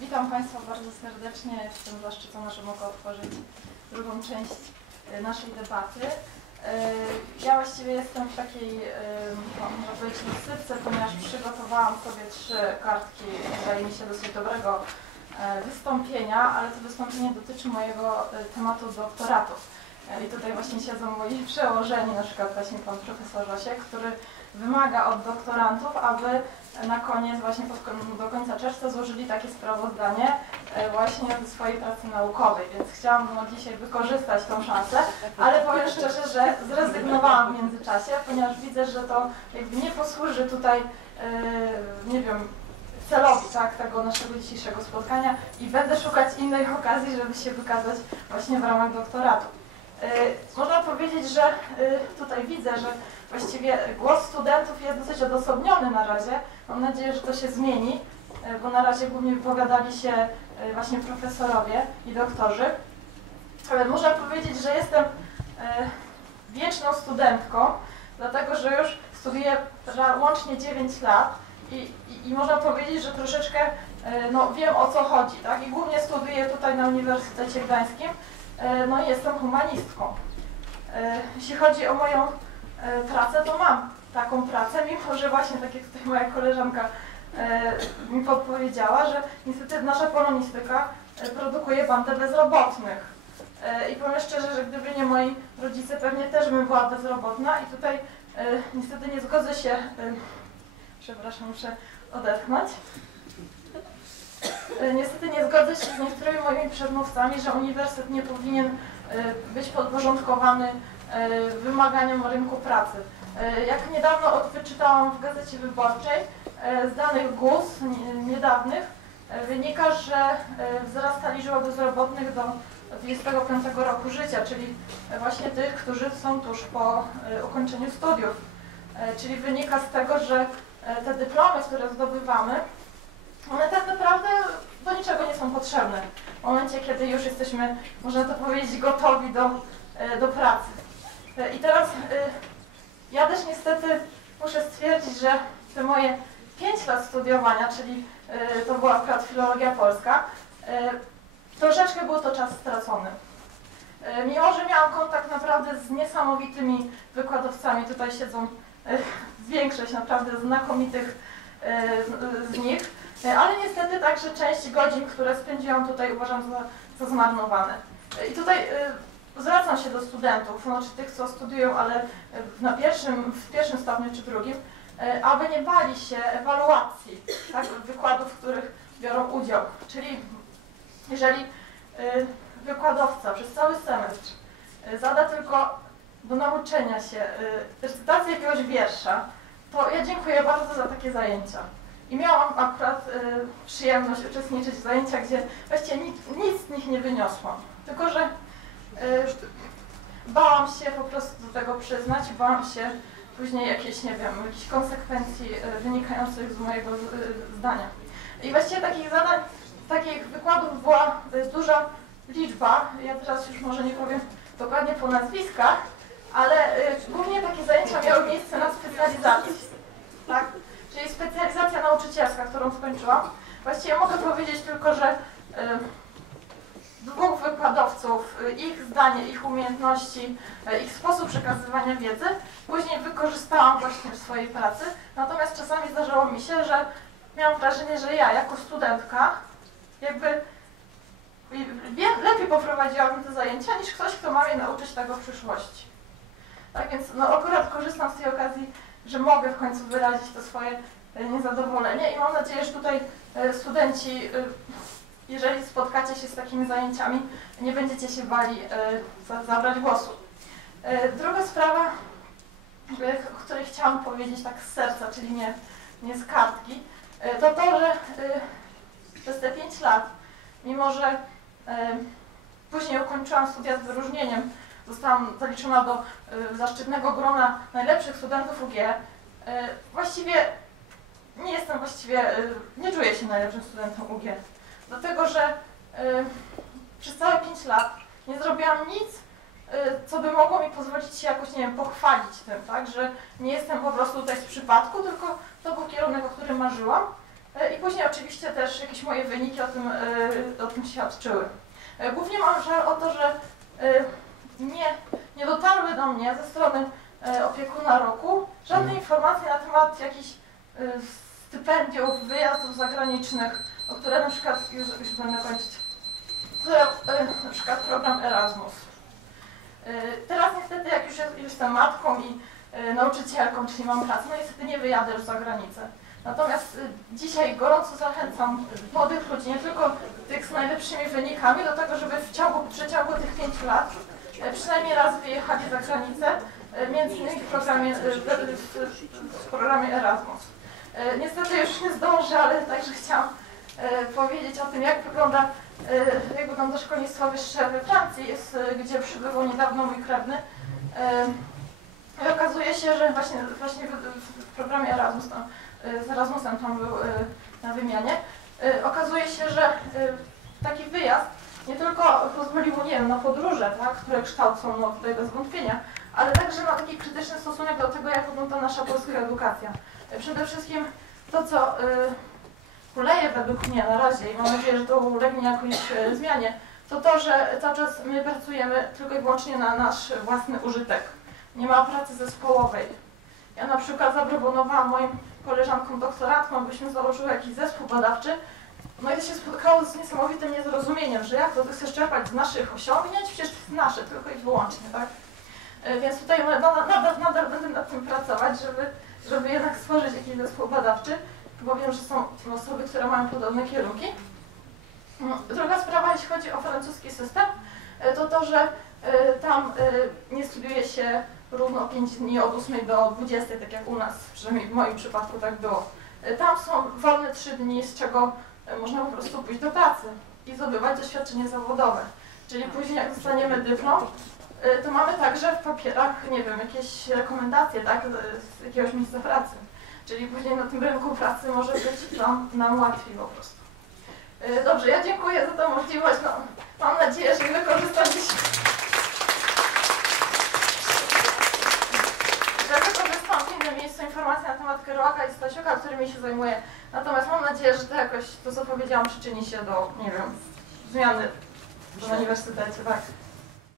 Witam Państwa bardzo serdecznie. Jestem zaszczycona, że mogę otworzyć drugą część y, naszej debaty. Y, Ja właściwie jestem w takiej, y, no, można powiedzieć, rozsypce, ponieważ przygotowałam sobie trzy kartki, wydaje mi się, dosyć dobrego e, wystąpienia, ale to wystąpienie dotyczy mojego e, tematu doktoratu. I tutaj właśnie siedzą moi przełożeni, na przykład właśnie pan profesor Rosiek, który wymaga od doktorantów, aby na koniec, właśnie pod, do końca czerwca złożyli takie sprawozdanie e, właśnie ze swojej pracy naukowej, więc chciałam no, dzisiaj wykorzystać tą szansę, ale powiem szczerze, że zrezygnowałam w międzyczasie, ponieważ widzę, że to jakby nie posłuży tutaj, e, nie wiem, celowi tak, tego naszego dzisiejszego spotkania i będę szukać innej okazji, żeby się wykazać właśnie w ramach doktoratu. E, Można powiedzieć, że e, tutaj widzę, że właściwie głos studentów jest dosyć odosobniony na razie. Mam nadzieję, że to się zmieni, e, bo na razie głównie wypowiadali się właśnie profesorowie i doktorzy. Ale można powiedzieć, że jestem wieczną studentką, dlatego że już studiuję łącznie 9 lat i, i, i można powiedzieć, że troszeczkę no, wiem o co chodzi. Tak? I głównie studiuję tutaj na Uniwersytecie Gdańskim, no i jestem humanistką. E, Jeśli chodzi o moją e, pracę, to mam taką pracę, mimo że właśnie tak jak tutaj moja koleżanka e, mi podpowiedziała, że niestety nasza polonistyka e, produkuje bandę bezrobotnych. E, I powiem szczerze, że gdyby nie moi rodzice, pewnie też bym była bezrobotna i tutaj e, niestety nie zgodzę się, e, przepraszam, muszę odetchnąć. Zgodzę się z niektórymi moimi przedmówcami, że uniwersytet nie powinien e, być podporządkowany e, wymaganiom rynku pracy. E, Jak niedawno wyczytałam w Gazecie Wyborczej, z danych GUS nie- niedawnych wynika, że wzrasta liczba bezrobotnych do 25 roku życia, czyli właśnie tych, którzy są tuż po ukończeniu studiów. Czyli wynika z tego, że te dyplomy, które zdobywamy, one tak naprawdę niczego nie są potrzebne. W momencie, kiedy już jesteśmy, można to powiedzieć, gotowi do, e, do pracy. E, I teraz e, ja też niestety muszę stwierdzić, że te moje 5 lat studiowania, czyli to była akurat filologia polska, troszeczkę był to czas stracony. Mimo, że miałam kontakt naprawdę z niesamowitymi wykładowcami, tutaj siedzą większość naprawdę znakomitych z- nich, ale niestety także część godzin, które spędziłam tutaj uważam za, za zmarnowane. E, I tutaj e, zwracam się do studentów, znaczy tych, co studiują, ale e, na pierwszym, w pierwszym stopniu czy drugim, e, aby nie bali się ewaluacji tak, wykładów, w których biorą udział. Czyli jeżeli wykładowca przez cały semestr zada tylko do nauczenia się recytację jakiegoś wiersza, to ja dziękuję bardzo za takie zajęcia. I miałam akurat y, przyjemność uczestniczyć w zajęciach, gdzie właściwie nic, nic z nich nie wyniosłam. Tylko, że y, bałam się po prostu do tego przyznać, bałam się później jakiejś, nie wiem, jakichś konsekwencji y, wynikających z mojego y, zdania. I właściwie takich zadań takich wykładów była y, duża liczba. Ja teraz już może nie powiem dokładnie po nazwiskach, ale głównie takie zajęcia miały miejsce na specjalizacji. Tak? Czyli specjalizacja nauczycielska, którą skończyłam. Właściwie mogę powiedzieć tylko, że y, dwóch wykładowców, y, ich zdanie, ich umiejętności, y, ich sposób przekazywania wiedzy później wykorzystałam właśnie w swojej pracy. Natomiast czasami zdarzało mi się, że miałam wrażenie, że ja jako studentka jakby lepiej poprowadziłabym te zajęcia niż ktoś, kto ma mnie nauczyć tego w przyszłości. Tak więc no, akurat korzystam z tej okazji, że mogę w końcu wyrazić to swoje niezadowolenie i mam nadzieję, że tutaj e, studenci, e, jeżeli spotkacie się z takimi zajęciami, nie będziecie się bali e, za- zabrać głosu. E, Druga sprawa, e, o której chciałam powiedzieć tak z serca, czyli nie, nie z kartki, e, to to, że e, przez te 5 lat, mimo że e, później ukończyłam studia z wyróżnieniem, zostałam zaliczona do e, zaszczytnego grona najlepszych studentów UG, e, właściwie nie jestem właściwie, e, nie czuję się najlepszym studentem UG, dlatego że e, przez całe 5 lat nie zrobiłam nic, e, co by mogło mi pozwolić się jakoś, nie wiem, pochwalić tym, tak, że nie jestem po prostu tutaj z przypadku, tylko to był kierunek, o którym marzyłam. I później oczywiście też jakieś moje wyniki o tym, o tym świadczyły. Głównie mam żal o to, że nie, nie dotarły do mnie ze strony opiekuna roku żadne informacje na temat jakichś stypendiów, wyjazdów zagranicznych, o które na przykład, już, już będę kończyć, e, na przykład program Erasmus. E, Teraz niestety, jak już jest- jestem matką i nauczycielką, czyli mam pracę, no niestety nie wyjadę już za granicę. Natomiast y, dzisiaj gorąco zachęcam młodych ludzi, nie tylko tych z najlepszymi wynikami, do tego, żeby w ciągu, przeciągu tych pięciu lat przynajmniej raz wyjechali za granicę, między innymi w programie, w programie Erasmus. E, Niestety już nie zdążę, ale także chciałam e, powiedzieć o tym, jak wygląda, e, jak wygląda szkolnictwo wyższe we Francji, jest, gdzie przybywał niedawno mój krewny. I okazuje się, że właśnie, właśnie w, programie Erasmus, e, z Erasmusem tam był na wymianie, okazuje się, że taki wyjazd nie tylko pozwolił nie wiem, na podróże, tak, które kształcą, no tutaj bez wątpienia, ale także ma taki krytyczny stosunek do tego, jak wygląda nasza polska edukacja. Przede wszystkim to, co y, kuleje według mnie na razie i mam nadzieję, że to ulegnie jakiejś e, zmianie, to to, że cały czas my pracujemy tylko i wyłącznie na nasz własny użytek. Nie ma pracy zespołowej. Ja na przykład zaproponowałam moim koleżankom doktorantkom, byśmy założyły jakiś zespół badawczy, no i to się spotkało z niesamowitym niezrozumieniem, że jak to ty chcesz czerpać z naszych osiągnięć? Przecież to jest nasze, tylko i wyłącznie, tak? E, Więc tutaj nadal, nadal, będę nad tym pracować, żeby, żeby jednak stworzyć jakiś zespół badawczy, bo wiem, że są osoby, które mają podobne kierunki. Mm, Druga sprawa, jeśli chodzi o francuski system, e, to to, że e, tam nie studiuje się równo 5 dni od 8 do 20, tak jak u nas, przynajmniej w moim przypadku tak było. Tam są wolne 3 dni, z czego można po prostu pójść do pracy i zdobywać doświadczenie zawodowe. Czyli później jak dostaniemy dyplom, to mamy także w papierach, nie wiem, jakieś rekomendacje, tak, z- jakiegoś miejsca pracy. Czyli później na tym rynku pracy może być nam, nam łatwiej po prostu. Y, Dobrze, ja dziękuję za tę możliwość. No, mam nadzieję, że wykorzystaliście. Że wykorzystam w innym miejscu informacje na temat Kerouaka i Stasiuka, którymi się zajmuję. Natomiast mam nadzieję, że to jakoś, to co powiedziałam, przyczyni się do, nie wiem, zmiany w uniwersytecie, tak.